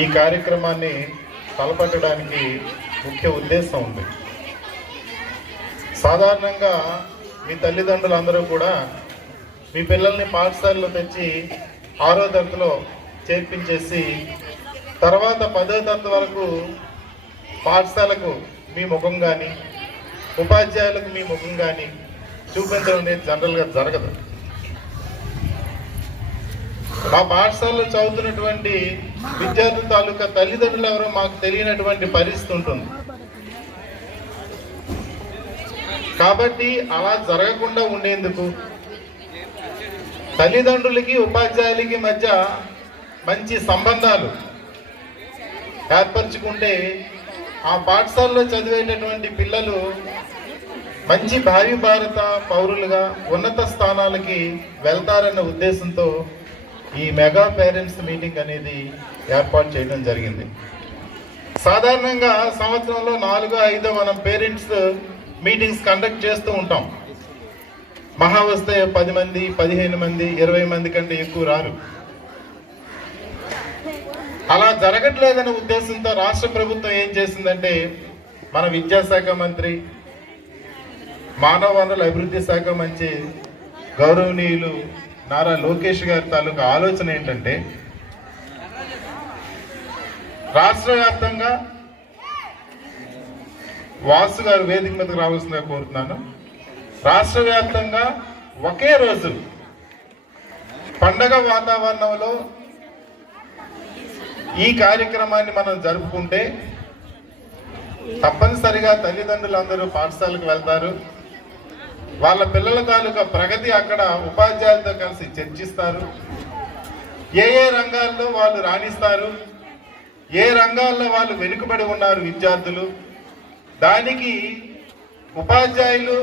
ఈ కార్యక్రమాన్ని తలపట్టడానికి ముఖ్య ఉద్దేశం ఉంది. సాధారణంగా మీ తల్లిదండ్రులందరూ కూడా మీ పిల్లల్ని పాఠశాలలో తెచ్చి ఆరో తరగతిలో చేర్పించేసి తర్వాత పదో తరగతి వరకు పాఠశాలకు మీ ముఖం కానీ ఉపాధ్యాయులకు మీ ముఖం కానీ చూపించడం అనేది జనరల్గా జరగదు. మా పాఠశాలలో చదువుతున్నటువంటి విద్యార్థుల తాలూకా తల్లిదండ్రులు ఎవరో మాకు తెలియనటువంటి పరిస్థితి ఉంటుంది. కాబట్టి అలా జరగకుండా ఉండేందుకు తల్లిదండ్రులకి ఉపాధ్యాయులకి మధ్య మంచి సంబంధాలు ఏర్పరచుకుంటే ఆ పాఠశాలలో చదివేటటువంటి పిల్లలు మంచి భావి భారత పౌరులుగా ఉన్నత స్థానాలకి వెళ్తారన్న ఉద్దేశంతో ఈ మెగా పేరెంట్స్ మీటింగ్ అనేది ఏర్పాటు చేయడం జరిగింది. సాధారణంగా సంవత్సరంలో నాలుగో ఐదో మనం పేరెంట్స్ మీటింగ్స్ కండక్ట్ చేస్తూ ఉంటాం. మహా వస్తే పది మంది పదిహేను మంది ఇరవై మంది కంటే ఎక్కువ రారు. అలా జరగట్లేదనే ఉద్దేశంతో రాష్ట్ర ప్రభుత్వం ఏం చేసిందంటే మన విద్యాశాఖ మంత్రి మానవ వనరుల అభివృద్ధి శాఖ మంచి గౌరవనీయులు నారా లోకేష్ గారి తాలూకా ఆలోచన ఏంటంటే రాష్ట్ర వ్యాప్తంగా వాసు గారు వేదిక మీదకి రావాల్సిందిగా కోరుతున్నాను. రాష్ట్ర వ్యాప్తంగా ఒకే రోజు పండగ వాతావరణంలో ఈ కార్యక్రమాన్ని మనం జరుపుకుంటే తప్పనిసరిగా తల్లిదండ్రులందరూ పాఠశాలకు వెళ్తారు. వాళ్ళ పిల్లల తాలూకా ప్రగతి అక్కడ ఉపాధ్యాయులతో కలిసి చర్చిస్తారు. ఏ ఏ రంగాల్లో వాళ్ళు రాణిస్తారు ఏ రంగాల్లో వాళ్ళు వెనుకబడి ఉన్నారు విద్యార్థులు దానికి ఉపాధ్యాయులు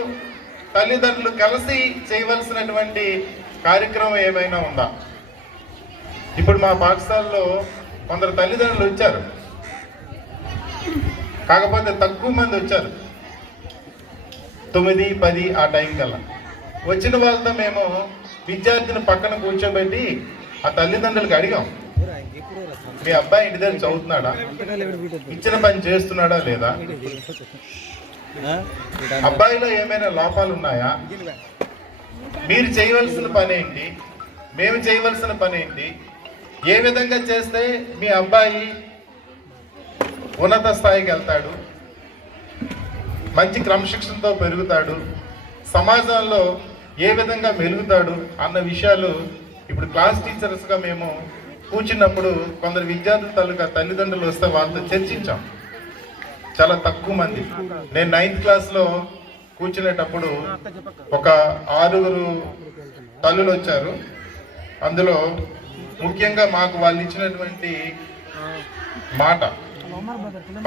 తల్లిదండ్రులు కలిసి చేయవలసినటువంటి కార్యక్రమం ఏమైనా ఉందా? ఇప్పుడు మా పాఠశాలలో కొందరు తల్లిదండ్రులు వచ్చారు. కాకపోతే తక్కువ మంది వచ్చారు. తొమ్మిది పది ఆ టైం కల్లా. వచ్చిన వాళ్ళతో మేము విద్యార్థిని పక్కన కూర్చోబెట్టి ఆ తల్లిదండ్రులకు అడిగాం మీ అబ్బాయి ఇంటి దగ్గర చదువుతున్నాడా? ఇచ్చిన పని చేస్తున్నాడా లేదా? అబ్బాయిలో ఏమైనా లోపాలు ఉన్నాయా? మీరు చేయవలసిన పని ఏంటి? మేము చేయవలసిన పని ఏంటి? ఏ విధంగా చేస్తే మీ అబ్బాయి ఉన్నత స్థాయికి వెళ్తాడు? మంచి క్రమశిక్షణతో పెరుగుతాడు. సమాజంలో ఏ విధంగా మెలుగుతాడు అన్న విషయాలు ఇప్పుడు క్లాస్ టీచర్స్గా మేము కూర్చున్నప్పుడు కొందరు విద్యార్థుల తాలూకా తల్లిదండ్రులు వస్తే వాళ్ళతో చర్చించాం. చాలా తక్కువ మంది. నేను నైన్త్ క్లాస్లో కూర్చునేటప్పుడు ఒక ఆరుగురు తల్లులు వచ్చారు. అందులో ముఖ్యంగా మాకు వాళ్ళు ఇచ్చినటువంటి మాట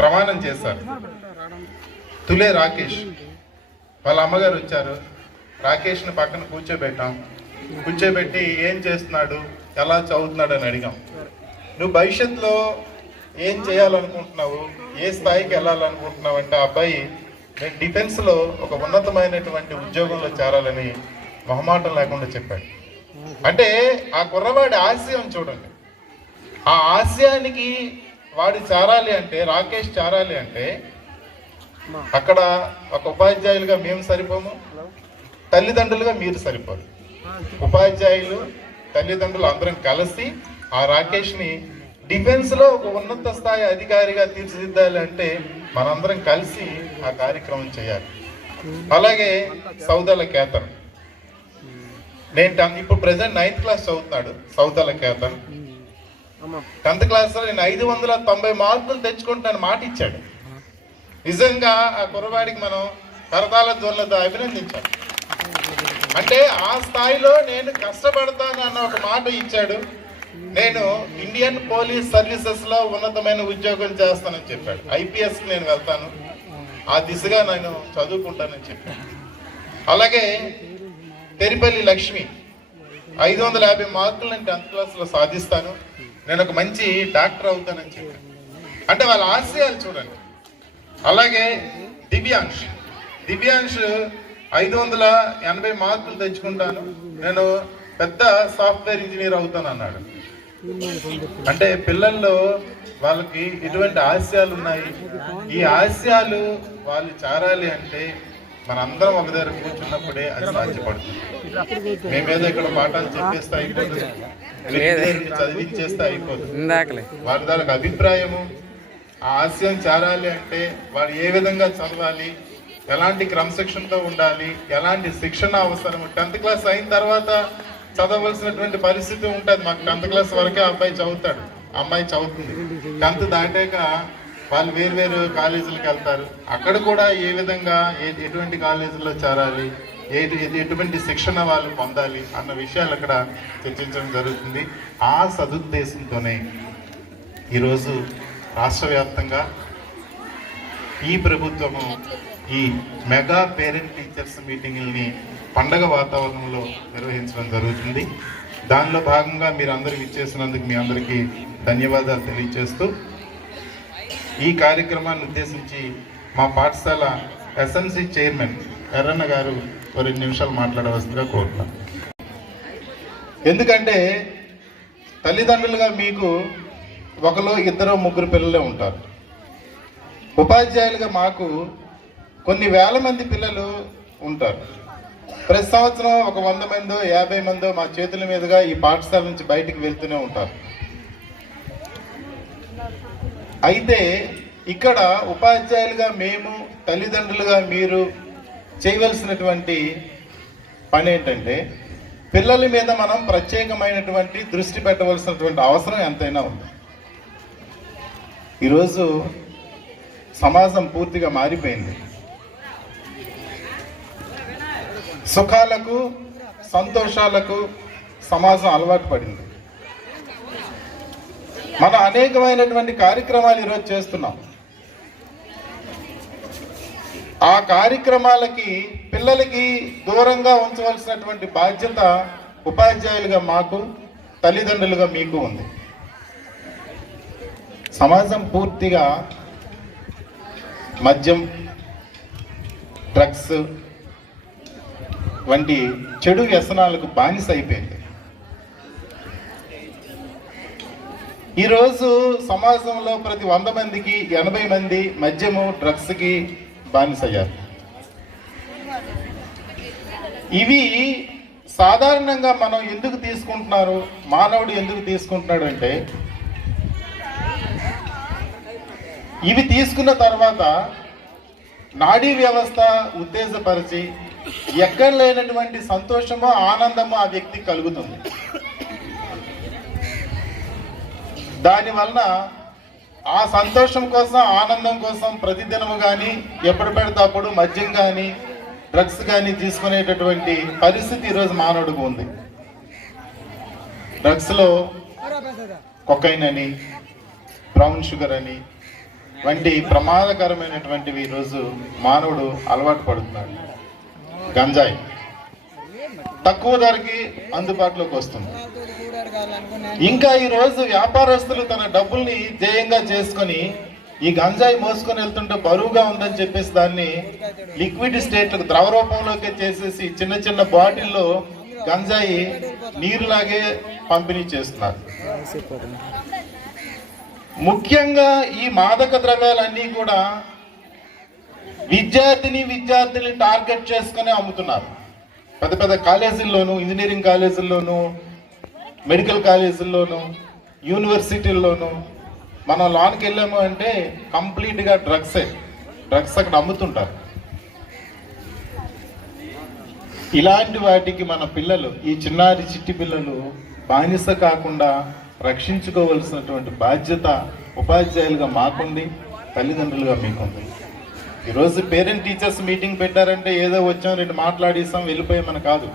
ప్రమాణం చేశారు. తులే రాకేష్. వాళ్ళ అమ్మగారు వచ్చారు. రాకేష్ని పక్కన కూర్చోబెట్టాం. కూర్చోబెట్టి ఏం చేస్తున్నాడు? ఎలా చదువుతున్నాడు అని అడిగాం. నువ్వు భవిష్యత్తులో ఏం చేయాలనుకుంటున్నావు? ఏ స్థాయికి వెళ్ళాలనుకుంటున్నావు అంటే ఆ అబ్బాయి నేను డిఫెన్స్లో ఒక ఉన్నతమైనటువంటి ఉద్యోగంలో చేరాలని మొహమాటం లేకుండా చెప్పాడు. అంటే ఆ కుర్రవాడి ఆశయం చూడండి. ఆ ఆశయానికి వాడు చేరాలి అంటే రాకేష్ చేరాలి అంటే అక్కడ ఒక ఉపాధ్యాయులుగా మేము సరిపోము తల్లిదండ్రులుగా మీరు సరిపోరు. ఉపాధ్యాయులు తల్లిదండ్రులు అందరం కలిసి ఆ రాకేష్ని డిఫెన్స్లో ఒక ఉన్నత స్థాయి అధికారిగా తీర్చిదిద్దాలి అంటే మనందరం కలిసి ఆ కార్యక్రమం చేయాలి. అలాగే సౌదాల కేతన్. నేను ఇప్పుడు ప్రజెంట్ నైన్త్ క్లాస్ చదువుతున్నాడు సౌదాల కేతన్. టెన్త్ క్లాస్లో నేను ఐదు వందల తొంభై మార్కులు తెచ్చుకుంటాను మాట ఇచ్చాడు నిజంగా ఆ కుర్రవాడికి మనం కరతాల ధ్వనులతో అభినందించాలి. అంటే ఆ స్థాయిలో నేను కష్టపడతాను అన్న ఒక మాట ఇచ్చాడు. నేను ఇండియన్ పోలీస్ సర్వీసెస్లో ఉన్నతమైన ఉద్యోగం చేస్తానని చెప్పాడు. ఐపీఎస్ నేను వెళ్తాను. ఆ దిశగా నేను చదువుకుంటానని చెప్పాను అలాగే తెరిపల్లి లక్ష్మి ఐదు వందల యాభై మార్కులు నేను టెన్త్ క్లాస్లో సాధిస్తాను. నేను ఒక మంచి డాక్టర్ అవుతానని చెప్పాను అంటే వాళ్ళ ఆశయాలు చూడండి. అలాగే దివ్యాంష్ దివ్యాంష్ ఐదు వందల ఎనభై మార్కులు తెచ్చుకుంటాను. నేను పెద్ద సాఫ్ట్వేర్ ఇంజనీర్ అవుతాను అన్నాడు. అంటే పిల్లల్లో వాళ్ళకి ఎటువంటి ఆశయాలు ఉన్నాయి. ఈ ఆశయాలు వాళ్ళు చారాలి అంటే మనందరం ఒక దగ్గర కూర్చున్నప్పుడే అది సాధ్యపడుతుంది మేమేదో ఇక్కడ పాఠాలు చెప్పేస్తే అయిపోతుంది. చదివించేస్తే అయిపోతుంది. వారి దానికి అభిప్రాయము ఆ హాస్యం చేరాలి అంటే వాడు ఏ విధంగా చదవాలి? ఎలాంటి క్రమశిక్షణతో ఉండాలి? ఎలాంటి శిక్షణ అవసరం? టెన్త్ క్లాస్ అయిన తర్వాత చదవలసినటువంటి పరిస్థితి ఉంటుంది. మాకు టెన్త్ క్లాస్ వరకే ఆ అబ్బాయి చదువుతాడు. అమ్మాయి చదువుతుంది. టెన్త్ దాటాక వాళ్ళు వేరు వేరు కాలేజీలకు వెళ్తారు. అక్కడ కూడా ఏ విధంగా ఎటువంటి కాలేజీలో చేరాలి? ఏ ఎటువంటి శిక్షణ వాళ్ళు పొందాలి? అన్న విషయాలు అక్కడ చర్చించడం జరుగుతుంది. ఆ సదుద్దేశంతోనే ఈరోజు రాష్ట్ర వ్యాప్తంగా ఈ ప్రభుత్వము ఈ మెగా పేరెంట్ టీచర్స్ మీటింగుల్ని పండగ వాతావరణంలో నిర్వహించడం జరుగుతుంది. దానిలో భాగంగా మీరు అందరికి ఇచ్చేసినందుకు మీ అందరికీ ధన్యవాదాలు తెలియజేస్తూ ఈ కార్యక్రమాన్ని ఉద్దేశించి మా పాఠశాల ఎస్ఎంసి చైర్మన్ ఎర్రన్న గారు ఒక రెండు నిమిషాలు మాట్లాడవలసిందిగా కోరుతున్నాను. ఎందుకంటే తల్లిదండ్రులుగా మీకు ఒకరు ఇద్దరు ముగ్గురు పిల్లలే ఉంటారు. ఉపాధ్యాయులుగా మాకు కొన్ని వేల మంది పిల్లలు ఉంటారు. ప్రతి సంవత్సరం ఒక వంద మందో యాభై మందో మా చేతుల మీదుగా ఈ పాఠశాల నుంచి బయటికి వెళ్తూనే ఉంటారు. అయితే ఇక్కడ ఉపాధ్యాయులుగా మేము తల్లిదండ్రులుగా మీరు చేయవలసినటువంటి పని ఏంటంటే పిల్లల మీద మనం ప్రత్యేకమైనటువంటి దృష్టి పెట్టవలసినటువంటి అవసరం ఎంతైనా ఉంది. ఈరోజు సమాజం పూర్తిగా మారిపోయింది. సుఖాలకు సంతోషాలకు సమాజం అలవాటు పడింది. మనం అనేకమైనటువంటి కార్యక్రమాలు ఈరోజు చేస్తున్నాం. ఆ కార్యక్రమాలకి పిల్లలకి దూరంగా ఉంచవలసినటువంటి బాధ్యత ఉపాధ్యాయులుగా మాకు తల్లిదండ్రులుగా మీకు ఉంది. సమాజం పూర్తిగా మద్యం డ్రగ్స్ వంటి చెడు వ్యసనాలకు బానిస అయిపోయింది ఈరోజు సమాజంలో ప్రతి వంద మందికి ఎనభై మంది మద్యము డ్రగ్స్కి బానిసయ్యారు. ఇవి సాధారణంగా మనం ఎందుకు తీసుకుంటున్నారు మానవుడు ఎందుకు తీసుకుంటున్నాడు అంటే ఇవి తీసుకున్న తర్వాత నాడీ వ్యవస్థ ఉత్తేజపరిచి ఎక్కడ లేనటువంటి సంతోషము ఆనందము ఆ వ్యక్తికి కలుగుతుంది. దాని వలన ఆ సంతోషం కోసం ఆనందం కోసం ప్రతిదినము కానీ ఎప్పుడు పెడితే అప్పుడు మద్యం కానీ డ్రగ్స్ కానీ తీసుకునేటటువంటి పరిస్థితి ఈరోజు మానవుడికి ఉంది. డ్రగ్స్లో కొకైన్ అని బ్రౌన్ షుగర్ అని వంటి ప్రమాదకరమైనటువంటివి ఈరోజు మానవుడు అలవాటు పడుతున్నాడు. గంజాయి. తక్కువ ధరకి అందుబాటులోకి వస్తుంది. ఇంకా ఈరోజు వ్యాపారస్తులు తన డబ్బుల్ని ధ్యేయంగా చేసుకొని ఈ గంజాయి మోసుకొని వెళ్తుంటే బరువుగా ఉందని చెప్పేసి దాన్ని లిక్విడ్ స్టేట్లకు ద్రవ రూపంలోకి చేసేసి చిన్న చిన్న బాటిల్లో గంజాయి నీరులాగే పంపిణీ చేస్తున్నారు. ముఖ్యంగా ఈ మాదక ద్రవ్యాలన్నీ కూడా విద్యార్థిని విద్యార్థిని టార్గెట్ చేసుకుని అమ్ముతున్నారు. పెద్ద పెద్ద కాలేజీల్లోనూ ఇంజనీరింగ్ కాలేజీల్లోనూ మెడికల్ కాలేజీల్లోనూ యూనివర్సిటీల్లోనూ మనం లోనికి వెళ్ళాము అంటే కంప్లీట్గా డ్రగ్సే. డ్రగ్స్ అక్కడ అమ్ముతుంటారు. ఇలాంటి వాటికి మన పిల్లలు ఈ చిన్నారి చిట్టి పిల్లలు బానిస కాకుండా రక్షించుకోవలసినటువంటి బాధ్యత ఉపాధ్యాయులుగా మాకుంది తల్లిదండ్రులుగా మీకుంది. ఈరోజు పేరెంట్ టీచర్స్ మీటింగ్ పెట్టారంటే ఏదో వచ్చాం రెండు మాట్లాడేసాం వెళ్ళిపోయామని కాదు.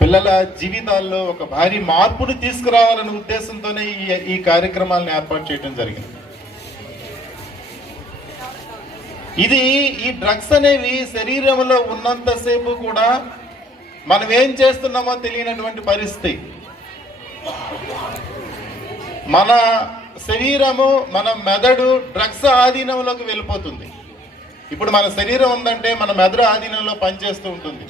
పిల్లల జీవితాల్లో ఒక భారీ మార్పును తీసుకురావాలనే ఉద్దేశంతోనే ఈ ఈ కార్యక్రమాలను ఏర్పాటు చేయడం జరిగింది. ఇది ఈ డ్రగ్స్ అనేవి శరీరంలో ఉన్నంతసేపు కూడా మనం ఏం చేస్తున్నామో తెలియనటువంటి పరిస్థితి. మన శరీరము మన మెదడు డ్రగ్స్ ఆధీనంలోకి వెళ్ళిపోతుంది. ఇప్పుడు మన శరీరం ఉందంటే మన మెదడు ఆధీనంలో పనిచేస్తూ ఉంటుంది.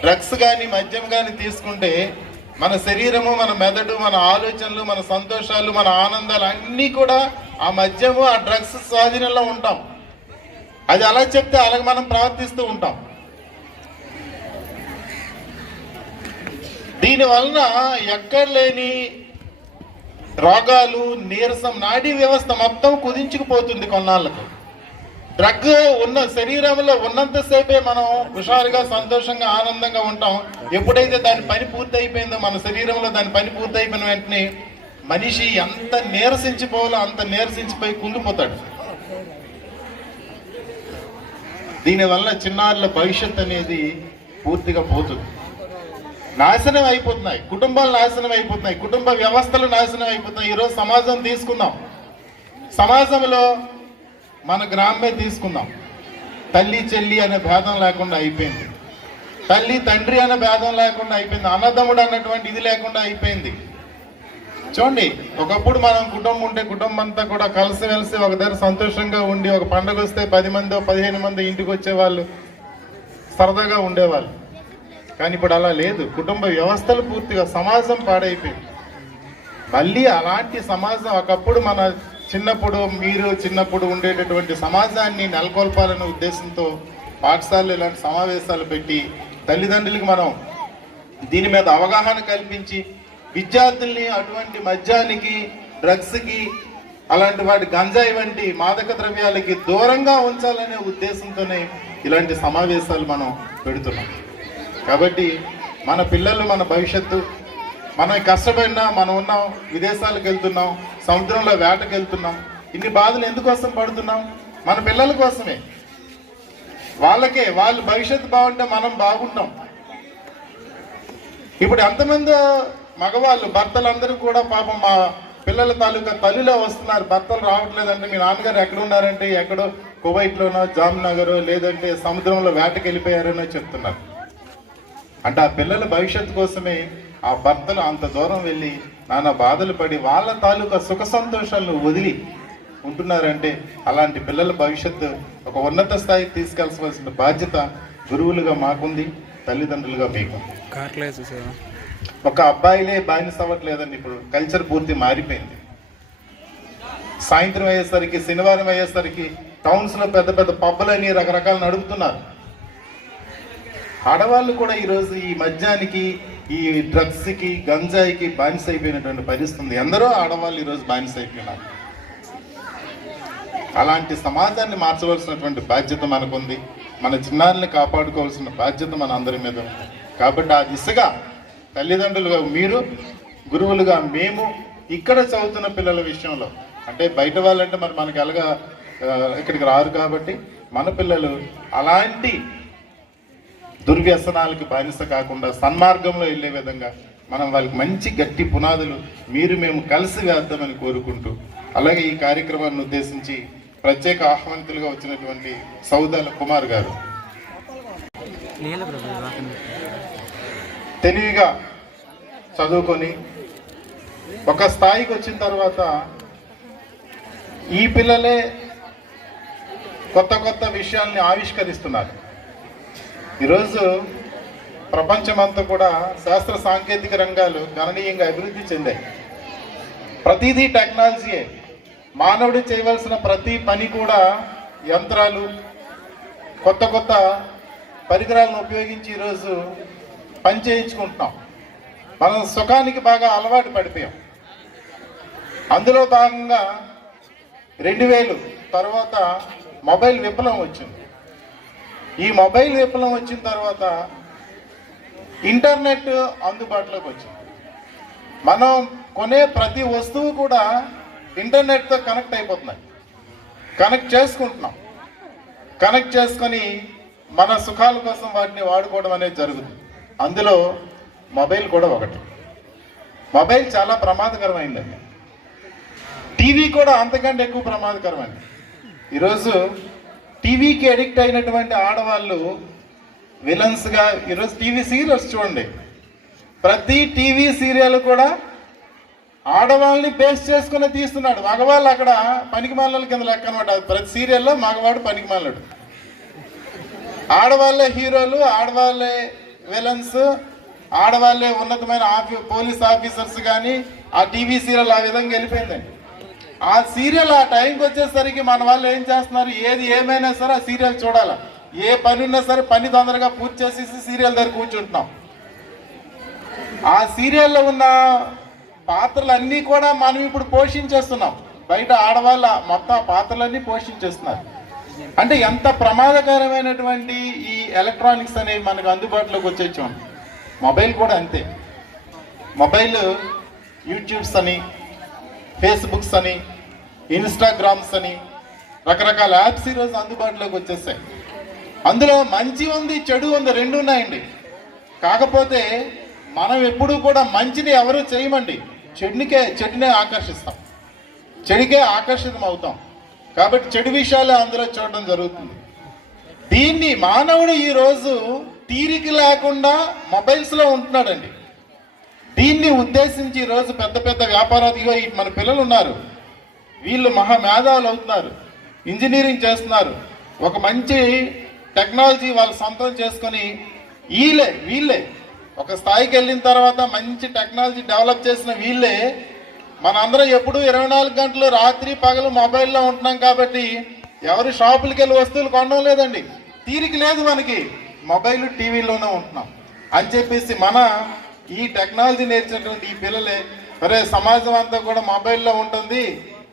డ్రగ్స్ కానీ మద్యం కానీ తీసుకుంటే మన శరీరము మన మెదడు మన ఆలోచనలు మన సంతోషాలు మన ఆనందాలు అన్నీ కూడా ఆ మద్యము ఆ డ్రగ్స్ స్వాధీనంలో ఉంటాం. అది అలా చెప్తే అలాగ మనం ప్రవర్తిస్తూ ఉంటాం. దీని వలన ఎక్కడ లేని రోగాలు నీరసం నాడీ వ్యవస్థ మొత్తం కుదించుకుపోతుంది కొన్నాళ్ళకు. డ్రగ్ ఉన్న శరీరంలో ఉన్నంతసేపే మనం హుషారుగా సంతోషంగా ఆనందంగా ఉంటాం. ఎప్పుడైతే దాని పని పూర్తి అయిపోయిందో మన శరీరంలో దాని పని పూర్తి అయిపోయిన వెంటనే మనిషి ఎంత నీరసించిపోవాలో అంత నీరసించిపోయి కుంగిపోతాడు. దీనివల్ల చిన్నారుల భవిష్యత్ అనేది పూర్తిగా పోతుంది. నాశనం అయిపోతున్నాయి. కుటుంబాలు నాశనం అయిపోతున్నాయి. కుటుంబ వ్యవస్థలు నాశనం అయిపోతున్నాయి. ఈరోజు సమాజం తీసుకుందాం. సమాజంలో మన గ్రామమే తీసుకుందాం. తల్లి చెల్లి అనే భేదం లేకుండా అయిపోయింది. తల్లి తండ్రి అనే భేదం లేకుండా అయిపోయింది. అన్నదమ్ముడు అన్నటువంటి ఇది లేకుండా అయిపోయింది. చూడండి ఒకప్పుడు మనం కుటుంబం ఉంటే కుటుంబం అంతా కూడా కలిసి వెలిసి ఒక దగ్గర సంతోషంగా ఉండి ఒక పండగ వస్తే పది మందో పదిహేను మంది ఇంటికి వచ్చేవాళ్ళు సరదాగా ఉండేవాళ్ళు. కానీ ఇప్పుడు అలా లేదు. కుటుంబ వ్యవస్థలు పూర్తిగా సమాజం పాడైపోయింది. మళ్ళీ అలాంటి సమాజం ఒకప్పుడు మన చిన్నప్పుడు మీరు చిన్నప్పుడు ఉండేటటువంటి సమాజాన్ని నెలకొల్పాలనే ఉద్దేశంతో పాఠశాలలు ఇలాంటి సమావేశాలు పెట్టి తల్లిదండ్రులకు మనం దీని మీద అవగాహన కల్పించి విద్యార్థుల్ని అటువంటి మద్యానికి డ్రగ్స్కి అలాంటి వాటి గంజాయి వంటి మాదక ద్రవ్యాలకి దూరంగా ఉంచాలనే ఉద్దేశంతోనే ఇలాంటి సమావేశాలు మనం పెడుతున్నాం. కాబట్టి మన పిల్లలు మన భవిష్యత్తు మనం కష్టపడినా మనం ఉన్నాం విదేశాలకు వెళ్తున్నాం సముద్రంలో వేటకు వెళ్తున్నాం ఇన్ని బాధలు ఎందుకోసం పడుతున్నాం? మన పిల్లల కోసమే. వాళ్ళకే వాళ్ళ భవిష్యత్తు బాగుంటే మనం బాగుంటాం. ఇప్పుడు ఎంతమంది మగవాళ్ళు భర్తలందరూ కూడా పాపం మా పిల్లల తాలూకా తల్లిలో వస్తున్నారు. భర్తలు రావట్లేదంటే మీ నాన్నగారు ఎక్కడ ఉన్నారంటే ఎక్కడో కువైట్లోనో జామ్నగరో లేదంటే సముద్రంలో వేటకి వెళ్ళిపోయారనో చెప్తున్నారు. అంటే ఆ పిల్లల భవిష్యత్తు కోసమే ఆ భర్తలు అంత దూరం వెళ్ళి నానా బాధలు పడి వాళ్ళ తాలూకా సుఖ సంతోషాలను వదిలి ఉంటున్నారంటే అలాంటి పిల్లల భవిష్యత్తు ఒక ఉన్నత స్థాయికి తీసుకెళ్ళవలసిన బాధ్యత గురువులుగా మాకుంది తల్లిదండ్రులుగా మీకు. ఒక అబ్బాయిలే బానిస అవ్వట్లేదండి ఇప్పుడు. కల్చర్ పూర్తి మారిపోయింది. సాయంత్రం అయ్యేసరికి శనివారం అయ్యేసరికి టౌన్స్లో పెద్ద పెద్ద పబ్బులని రకరకాలు నడుపుతున్నారు ఆడవాళ్ళు కూడా ఈరోజు ఈ మద్యానికి ఈ డ్రగ్స్కి గంజాయికి బానిస అయిపోయినటువంటి పరిస్థితి ఉంది. ఎందరో ఆడవాళ్ళు ఈరోజు బానిస అయిపోయినారు అలాంటి సమాజాన్ని మార్చవలసినటువంటి బాధ్యత మనకుంది. మన చిన్నారుల్ని కాపాడుకోవాల్సిన బాధ్యత మన అందరి మీద ఉంది. కాబట్టి ఆ దిశగా తల్లిదండ్రులుగా మీరు గురువులుగా మేము ఇక్కడ చదువుతున్న పిల్లల విషయంలో అంటే బయట వాళ్ళంటే మరి మనకి ఎలాగా ఇక్కడికి రారు కాబట్టి మన పిల్లలు అలాంటి దుర్వ్యసనాలకి బానిస కాకుండా సన్మార్గంలో వెళ్ళే విధంగా మనం వాళ్ళకి మంచి గట్టి పునాదులు మీరు మేము కలిసి వేద్దామని కోరుకుంటూ అలాగే ఈ కార్యక్రమాన్ని ఉద్దేశించి ప్రత్యేక ఆహ్వానితులుగా వచ్చినటువంటి సౌదాల కుమార్ గారు. తెలివిగా చదువుకొని ఒక స్థాయికి వచ్చిన తర్వాత ఈ పిల్లలే కొత్త కొత్త విషయాల్ని ఆవిష్కరిస్తున్నారు. ఈరోజు ప్రపంచమంతా కూడా శాస్త్ర సాంకేతిక రంగాలు గణనీయంగా అభివృద్ధి చెందాయి. ప్రతిదీ టెక్నాలజీయే మానవుడు చేయవలసిన ప్రతి పని కూడా యంత్రాలు కొత్త కొత్త పరికరాలను ఉపయోగించి ఈరోజు పని చేయించుకుంటున్నాం. మనం సుఖానికి బాగా అలవాటు పడిపోయాం. అందులో భాగంగా రెండు వేలు తర్వాత మొబైల్ విప్లవం వచ్చింది. ఈ మొబైల్ విప్లవం వచ్చిన తర్వాత ఇంటర్నెట్ అందుబాటులోకి వచ్చింది. మనం కొనే ప్రతి వస్తువు కూడా ఇంటర్నెట్తో కనెక్ట్ అయిపోతున్నాయి. కనెక్ట్ చేసుకుంటున్నాం. కనెక్ట్ చేసుకొని మన సుఖాల కోసం వాటిని వాడుకోవడం అనేది జరుగుతుంది. అందులో మొబైల్ కూడా ఒకటి. మొబైల్ చాలా ప్రమాదకరమైందండి టీవీ కూడా అంతకంటే ఎక్కువ ప్రమాదకరమైంది. ఈరోజు టీవీకి అడిక్ట్ అయినటువంటి ఆడవాళ్ళు విలన్స్గా ఈరోజు టీవీ సీరియల్స్ చూడండి. ప్రతి టీవీ సీరియల్ కూడా ఆడవాళ్ళని బేస్ చేసుకుని తీస్తున్నాడు. మగవాళ్ళు అక్కడ పనికి కింద లెక్క అనమాట. ప్రతి సీరియల్లో మగవాడు పనికి ఆడవాళ్ళే హీరోలు ఆడవాళ్ళే విలన్స్ ఆడవాళ్ళే ఉన్నతమైన ఆఫీ పోలీస్ ఆఫీసర్స్ కానీ ఆ టీవీ సీరియల్ ఆ విధంగా వెళ్ళిపోయిందండి. ఆ సీరియల్ ఆ టైంకి వచ్చేసరికి మన వాళ్ళు ఏం చేస్తున్నారు? ఏది ఏమైనా సరే ఆ సీరియల్ చూడాలి. ఏ పని ఉన్నా సరే పని తొందరగా పూర్తి చేసేసి సీరియల్ దగ్గర కూర్చుంటున్నాం. ఆ సీరియల్లో ఉన్న పాత్రలన్నీ కూడా మనం ఇప్పుడు పోషించేస్తున్నాం. బయట ఆడవాళ్ళ మొత్తం పాత్రలన్నీ పోషించేస్తున్నారు. అంటే ఎంత ప్రమాదకరమైనటువంటి ఈ ఎలక్ట్రానిక్స్ అనేవి మనకు అందుబాటులోకి వచ్చేసాం మొబైల్ కూడా అంతే. మొబైల్ యూట్యూబ్స్ అని ఫేస్బుక్స్ అని ఇన్స్టాగ్రామ్స్ అని రకరకాల యాప్స్ ఈరోజు అందుబాటులోకి వచ్చేసాయి. అందులో మంచి ఉంది చెడు ఉంది రెండు ఉన్నాయండి. కాకపోతే మనం ఎప్పుడూ కూడా మంచిని ఎవరు చేయమండి. చెడునికే చెడునే ఆకర్షిస్తాం. చెడుకే ఆకర్షితం అవుతాం. కాబట్టి చెడు విషయాలే అందులో చూడడం జరుగుతుంది. దీన్ని మానవుడు ఈరోజు తీరిక లేకుండా మొబైల్స్లో ఉంటున్నాడండి. దీన్ని ఉద్దేశించి ఈరోజు పెద్ద పెద్ద వ్యాపారాలు మన పిల్లలు ఉన్నారు వీళ్ళు మహా మేధావులు అవుతున్నారు. ఇంజనీరింగ్ చేస్తున్నారు. ఒక మంచి టెక్నాలజీ వాళ్ళు సొంతం చేసుకొని వీళ్ళే వీళ్ళే. ఒక స్థాయికి వెళ్ళిన తర్వాత మంచి టెక్నాలజీ డెవలప్ చేసిన వీళ్ళే. మనందరం ఎప్పుడు ఇరవై నాలుగు గంటలు రాత్రి పగలు మొబైల్లో ఉంటున్నాం కాబట్టి ఎవరు షాపులకి వెళ్ళి వస్తువులు కొనడం లేదండి. తీరిక లేదు మనకి. మొబైల్ టీవీలోనే ఉంటున్నాం. అని చెప్పేసి మన ఈ టెక్నాలజీ నేర్చినటువంటి ఈ పిల్లలే అరే సమాజం అంతా కూడా మొబైల్లో ఉంటుంది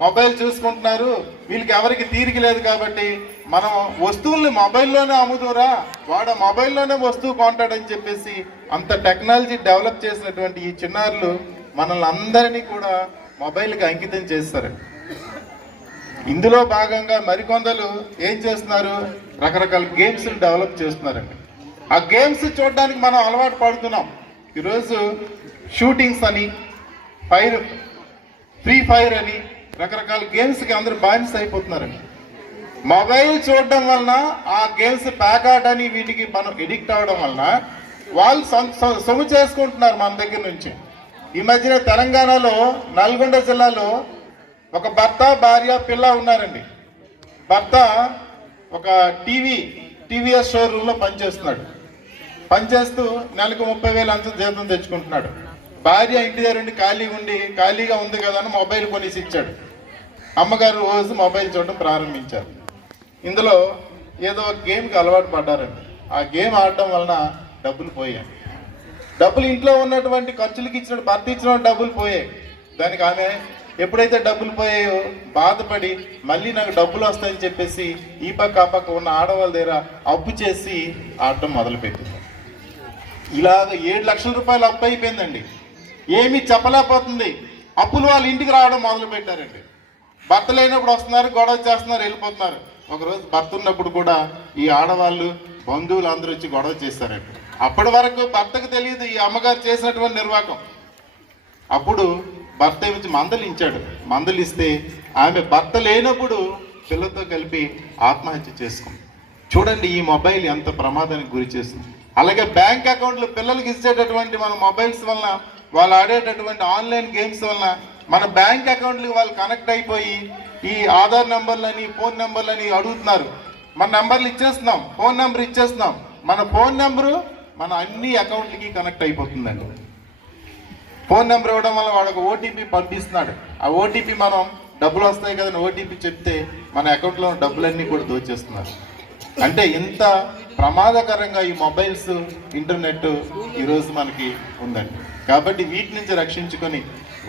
మొబైల్ చూసుకుంటున్నారు వీళ్ళకి ఎవరికి తీరిక లేదు కాబట్టి మనం వస్తువుల్ని మొబైల్లోనే అమ్ముతురా వాడు మొబైల్లోనే వస్తువు కొంటాడని చెప్పేసి అంత టెక్నాలజీ డెవలప్ చేసినటువంటి ఈ చిన్నారులు మనల్ని అందరినీ కూడా మొబైల్కి అంకితం చేస్తారు. ఇందులో భాగంగా మరికొందరు ఏం చేస్తున్నారు? రకరకాల గేమ్స్ డెవలప్ చేస్తున్నారండి. ఆ గేమ్స్ చూడడానికి మనం అలవాటు పడుతున్నాం. ఈరోజు షూటింగ్స్ అని ఫైర్ ఫ్రీ ఫైర్ అని రకరకాల గేమ్స్కి అందరూ బానిస అయిపోతున్నారండి. మొబైల్ చూడడం వలన ఆ గేమ్స్ ప్యాకాట్ అని వీటికి మనం ఎడిక్ట్ అవ్వడం వలన వాళ్ళు సొం- సొ- సొమ్ము చేసుకుంటున్నారు మన దగ్గర నుంచి. ఈ మధ్యన తెలంగాణలో నల్గొండ జిల్లాలో ఒక భర్త భార్య పిల్ల ఉన్నారండి. భర్త ఒక టీవీ టీవీఎస్ షోరూంలో పనిచేస్తున్నాడు. పనిచేస్తూ నెలకు ముప్పై వేలు అంత జీతం తెచ్చుకుంటున్నాడు. భార్య ఇంటి దగ్గర ఉండి ఖాళీ ఉండి ఖాళీగా ఉంది కదా అని మొబైల్ కొనేసి ఇచ్చాడు. అమ్మగారు రోజు మొబైల్ చూడడం ప్రారంభించారు. ఇందులో ఏదో గేమ్కి అలవాటు పడ్డారండి ఆ గేమ్ ఆడటం వలన డబ్బులు పోయాయి. డబ్బులు ఇంట్లో ఉన్నటువంటి ఖర్చులకి ఇచ్చిన భర్త ఇచ్చిన డబ్బులు పోయాయి. దానికి ఆమె ఎప్పుడైతే డబ్బులు పోయాయో బాధపడి మళ్ళీ నాకు డబ్బులు వస్తాయని చెప్పేసి ఈ పక్క ఆ పక్క ఉన్న ఆడవాళ్ళ దగ్గర అప్పు చేసి ఆడటం మొదలుపెట్టింది. ఇలాగ ఏడు లక్షల రూపాయలు అప్పు అయిపోయిందండి. ఏమీ చెప్పలేకపోతుంది. అప్పులు వాళ్ళ ఇంటికి రావడం మొదలు పెట్టారండి. భర్త లేనప్పుడు వస్తున్నారు గొడవ చేస్తున్నారు వెళ్ళిపోతున్నారు. ఒకరోజు భర్త ఉన్నప్పుడు కూడా ఈ ఆడవాళ్ళు బంధువులు అందరూ వచ్చి గొడవ చేస్తారండి అప్పటి వరకు భర్తకు తెలియదు ఈ అమ్మగారు చేసినటువంటి నిర్వాకం. అప్పుడు భర్త వచ్చి మందలించాడు. మందలిస్తే ఆమె భర్త లేనప్పుడు పిల్లతో కలిపి ఆత్మహత్య చేసుకుంది. చూడండి ఈ మొబైల్ ఎంత ప్రమాదానికి గురి చేస్తుంది. అలాగే బ్యాంక్ అకౌంట్లు పిల్లలకి ఇచ్చేటటువంటి మన మొబైల్స్ వలన వాళ్ళు ఆడేటటువంటి ఆన్లైన్ గేమ్స్ వలన మన బ్యాంక్ అకౌంట్లకి వాళ్ళు కనెక్ట్ అయిపోయి ఈ ఆధార్ నెంబర్లని ఫోన్ నెంబర్లని అడుగుతున్నారు. మన నెంబర్లు ఇచ్చేస్తున్నాం ఫోన్ నెంబర్ ఇచ్చేస్తున్నాం. మన ఫోన్ నెంబరు మన అన్ని అకౌంట్లకి కనెక్ట్ అయిపోతుందండి. ఫోన్ నెంబర్ ఇవ్వడం వల్ల వాడు ఒక ఓటీపీ పంపిస్తున్నాడు. ఆ ఓటీపీ మనం డబ్బులు వస్తాయి కదని ఓటీపీ చెప్తే మన అకౌంట్లో డబ్బులన్నీ కూడా దోచేస్తున్నారు. అంటే ఇంత ప్రమాదకరంగా ఈ మొబైల్స్ ఇంటర్నెట్ ఈరోజు మనకి ఉందండి. కాబట్టి వీటి నుంచి రక్షించుకొని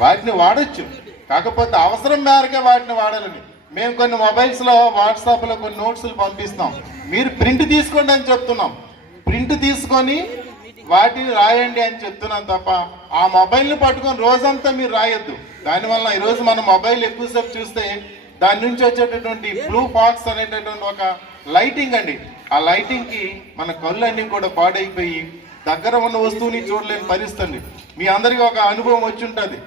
వాటిని వాడచ్చు. కాకపోతే అవసరం మేరకే వాటిని వాడాలని మేము కొన్ని మొబైల్స్లో వాట్సాప్లో కొన్ని నోట్స్లు పంపిస్తాం మీరు ప్రింట్ తీసుకోండి అని చెప్తున్నాం. ప్రింట్ తీసుకొని వాటిని రాయండి అని చెప్తున్నాం తప్ప ఆ మొబైల్ని పట్టుకొని రోజంతా మీరు రాయొద్దు. దానివల్ల ఈరోజు మనం మొబైల్ ఎక్కువసేపు చూస్తే దాని నుంచి వచ్చేటటువంటి బ్లూ ఫాక్స్ అనేటటువంటి ఒక లైటింగ్ అండి. ఆ లైటింగ్కి మన కళ్ళు అన్ని కూడా పాడైపోయి దగ్గర ఉన్న వస్తువుని చూడలేని పరిస్థితి మీ అందరికీ ఒక అనుభవం వచ్చి ఉంటుంది.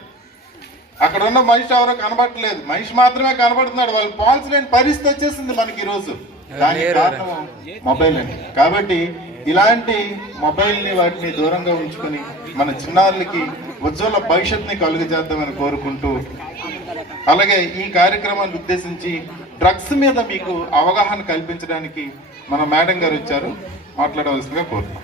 అక్కడ ఉన్న మనిషి ఎవరో కనబడట్లేదు. మనిషి మాత్రమే కనబడుతున్నాడు. వాళ్ళు పోల్చలేని పరిస్థితి వచ్చేసింది మనకి ఈరోజు. దానికి కారణం మొబైల్ అండి. కాబట్టి ఇలాంటి మొబైల్ని వాటిని దూరంగా ఉంచుకొని మన చిన్నారులకి ఉజ్వల భవిష్యత్తుని కలుగజేద్దామని కోరుకుంటూ అలాగే ఈ కార్యక్రమాన్ని ఉద్దేశించి డ్రగ్స్ మీద మీకు అవగాహన కల్పించడానికి మన మేడం గారు వచ్చారు. మాట్లాడవలసిందిగా కోరుతున్నాం.